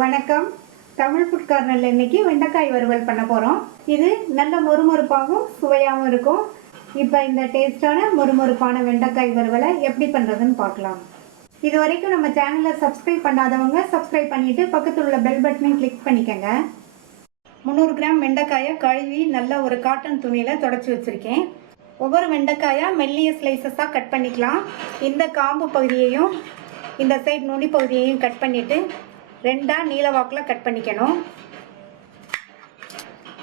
வணக்கம். தமிழ் ஃபுட் கார்னர்ல இன்னைக்கு வெண்டைக்காய் வறுவல் பண்ண போறோம். இது நல்ல மொறுமொறுப்பாகவும் சுவையாகவும் இருக்கும். இப்போ இந்த டேஸ்டான மொறுமொறுப்பான வெண்டைக்காய் வறுவலை எப்படி பண்றதுன்னு பார்க்கலாம். இது வரைக்கும் நம்ம சேனலை சப்ஸ்கிரைப் பண்ணாதவங்க சப்ஸ்கிரைப் பண்ணிட்டு பக்கத்தில் உள்ள பெல் பட்டனையும் கிளிக் பண்ணிக்கங்க. 300 கிராம் வெண்டைக்காயை கழுவி நல்லா ஒரு காட்டன் துணியில தொடச்சி வச்சிருக்கேன். ஒவ்வொரு வெண்டைக்காயா மெல்லிய ஸ்லைசஸாக கட் பண்ணிக்கலாம். இந்த காம்பு பகுதியையும் இந்த சைடு நுனி பகுதியையும் கட் பண்ணிட்டு ரெண்டா நீல வாக்கில் கட் பண்ணிக்கணும்.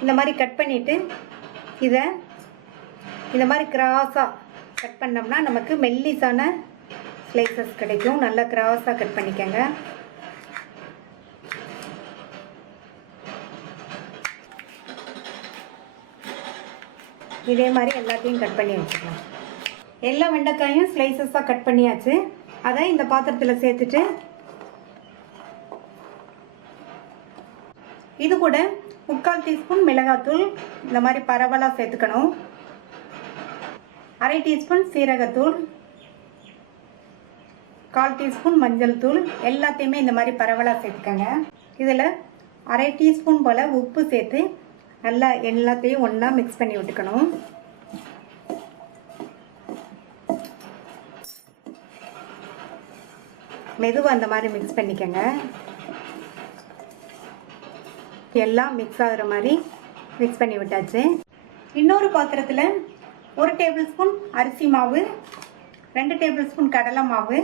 இந்த மாதிரி கட் பண்ணிட்டு இதை இந்த மாதிரி கிராஸாக கட் பண்ணோம்னா நமக்கு மெல்லிசான ஸ்லைசஸ் கிடைக்கும். நல்லா கிராஸாக கட் பண்ணிக்கங்க. இதே மாதிரி எல்லாத்தையும் கட் பண்ணி வச்சுக்கலாம். எல்லா வெண்டைக்காயும் ஸ்லைசஸாக கட் பண்ணியாச்சு. அதை இந்த பாத்திரத்தில் சேர்த்துட்டு இது கூட 3/4 டீஸ்பூன் மிளகாத்தூள் இந்த மாதிரி பரவலாக சேர்த்துக்கணும். 1/2 டீஸ்பூன் சீரகத்தூள், 1/4 டீஸ்பூன் மஞ்சள் தூள் எல்லாத்தையுமே இந்த மாதிரி பரவலாக சேர்த்துக்கங்க. இதில் 1/2 டீஸ்பூன் போல் உப்பு சேர்த்து நல்லா எல்லாத்தையும் ஒன்றா மிக்ஸ் பண்ணி விட்டுக்கணும். மெதுவாக அந்த மாதிரி மிக்ஸ் பண்ணிக்கங்க. எல்லாம் மிக்ஸ் ஆகுற மாதிரி மிக்ஸ் பண்ணி விட்டாச்சு. இன்னொரு பாத்திரத்தில் 1 டேபிள் ஸ்பூன் அரிசி மாவு, 2 டேபிள் ஸ்பூன் கடலை மாவு,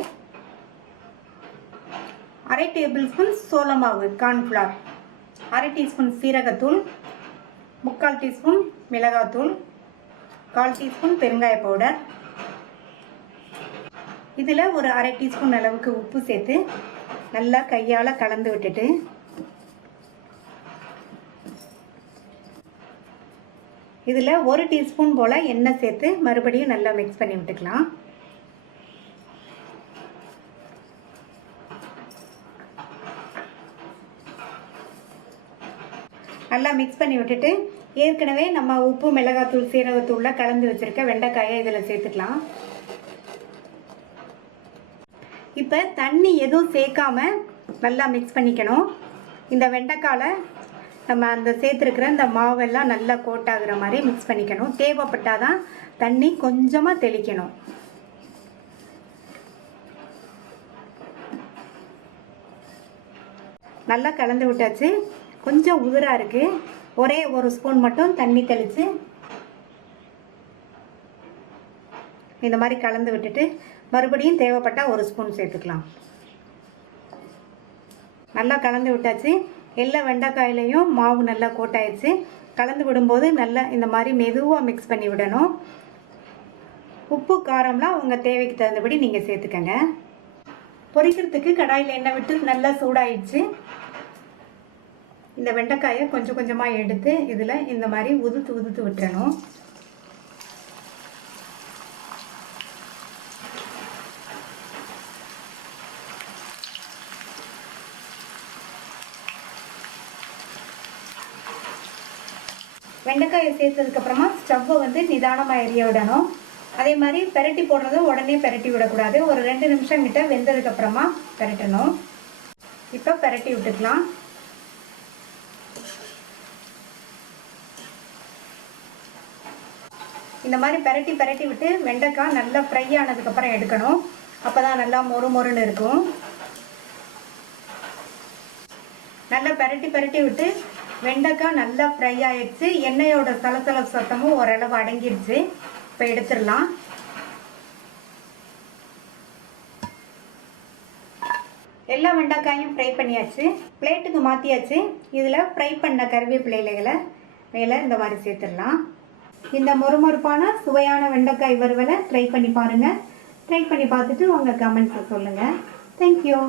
1/2 டேபிள் ஸ்பூன் சோள மாவு கார்ன்ஃப்ளவர், 1/2 டீஸ்பூன் சீரகத்தூள், 3/4 டீஸ்பூன் மிளகாத்தூள், 1/4 டீஸ்பூன் பெருங்காய பவுடர், இதில் ஒரு 1/2 டீஸ்பூன் அளவுக்கு உப்பு சேர்த்து நல்லா கையால் கலந்து விட்டுட்டு இதில் 1 டீஸ்பூன் போல் எண்ணெய் சேர்த்து மறுபடியும் நல்லா மிக்ஸ் பண்ணி விட்டுக்கலாம். நல்லா மிக்ஸ் பண்ணி விட்டுட்டு ஏற்கனவே நம்ம உப்பு மிளகாத்தூள் சீரகத்தூளில் கலந்து வச்சுருக்க வெண்டைக்காயை இதில் சேர்த்துக்கலாம். இப்போ தண்ணி எதுவும் சேர்க்காம நல்லா மிக்ஸ் பண்ணிக்கணும். இந்த வெண்டைக்காயில் நம்ம அந்த சேர்த்துருக்கிற இந்த மாவெல்லாம் நல்லா கோட் ஆகுற மாதிரி மிக்ஸ் பண்ணிக்கணும். தேவைப்பட்டால் தான் தண்ணி கொஞ்சமாக தெளிக்கணும். நல்லா கலந்து விட்டாச்சு. கொஞ்சம் உதிராக இருக்குது. ஒரே ஒரு ஸ்பூன் மட்டும் தண்ணி தெளித்து இந்த மாதிரி கலந்து விட்டுட்டு மறுபடியும் தேவைப்பட்டால் 1 ஸ்பூன் சேர்த்துக்கலாம். நல்லா கலந்து விட்டாச்சு. எல்லா வெண்டைக்காயிலையும் மாவு நல்லா கோட்டாயிடுச்சு. கலந்து விடும்போது நல்லா இந்த மாதிரி மெதுவாக மிக்ஸ் பண்ணி விடணும். உப்பு காரம்லாம் உங்கள் தேவைக்கு தகுந்தபடி நீங்கள் சேர்த்துக்கங்க. பொரிக்கிறதுக்கு கடாயில் எண்ணெய் விட்டு நல்லா சூடாயிடுச்சு. இந்த வெண்டைக்காயை கொஞ்சம் கொஞ்சமாக எடுத்து இதில் இந்த மாதிரி உதுத்து விட்டுறணும். வெண்டைக்காயை சேர்த்ததுக்கப்புறமா ஸ்டவ்வை நிதானமாக எரிய விடணும். அதே மாதிரி பெரட்டி போடுறது உடனே பெரட்டி விடக்கூடாது. ஒரு 2 நிமிஷம் கிட்ட வெந்ததுக்கப்புறமா பெரட்டணும். இப்போ பெரட்டி விட்டுக்கலாம். இந்த மாதிரி பெரட்டி விட்டு வெண்டைக்காய் நல்லா ஃப்ரை ஆனதுக்கப்புறம் எடுக்கணும். அப்போ தான் நல்லா மொறுன்னு இருக்கும். நல்லா பெரட்டி விட்டு வெண்டைக்காய் நல்லா ஃப்ரை ஆயிடுச்சு. எண்ணெயோட சலசல சத்தமும் ஓரளவு அடங்கிடுச்சு. இப்போ எடுத்துடலாம். எல்லா வெண்டைக்காயும் ஃப்ரை பண்ணியாச்சு. பிளேட்டுக்கு மாற்றியாச்சு. இதில் ஃப்ரை பண்ண கருவேப்பிலை இலைகளை மேலே இந்த மாதிரி சேர்த்துடலாம். இந்த மொறுமொறுப்பான சுவையான வெண்டைக்காய் வறுவலை ட்ரை பண்ணி பாருங்கள். ட்ரை பண்ணி பார்த்துட்டு உங்கள் கமெண்ட்ஸை சொல்லுங்கள். தேங்க்யூ.